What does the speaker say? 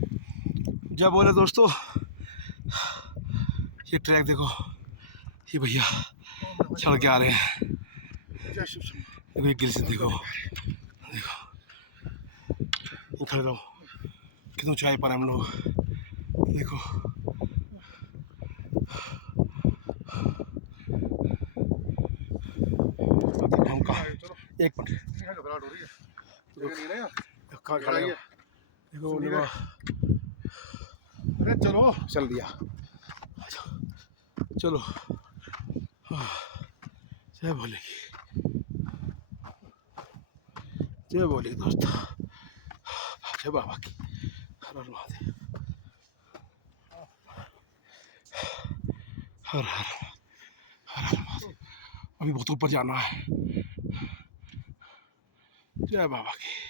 जब बोले दोस्तों, ये ट्रैक देखो, ये भैया चढ़ के आ रहे हैं। अभी गिर से देखो, देखो खड़े रहो, कितनी ऊंचाई पर हम लोग, देखो हम कहाँ, एक मिनट खड़े हो, देखो अरे चलो, चल दिया, चलो जय बोले, जय बोले दोस्तों, जय बाबा की, हर हर महादेव, हर हर हर महादेव। अभी बहुत ऊपर जाना है, जय बाबा की।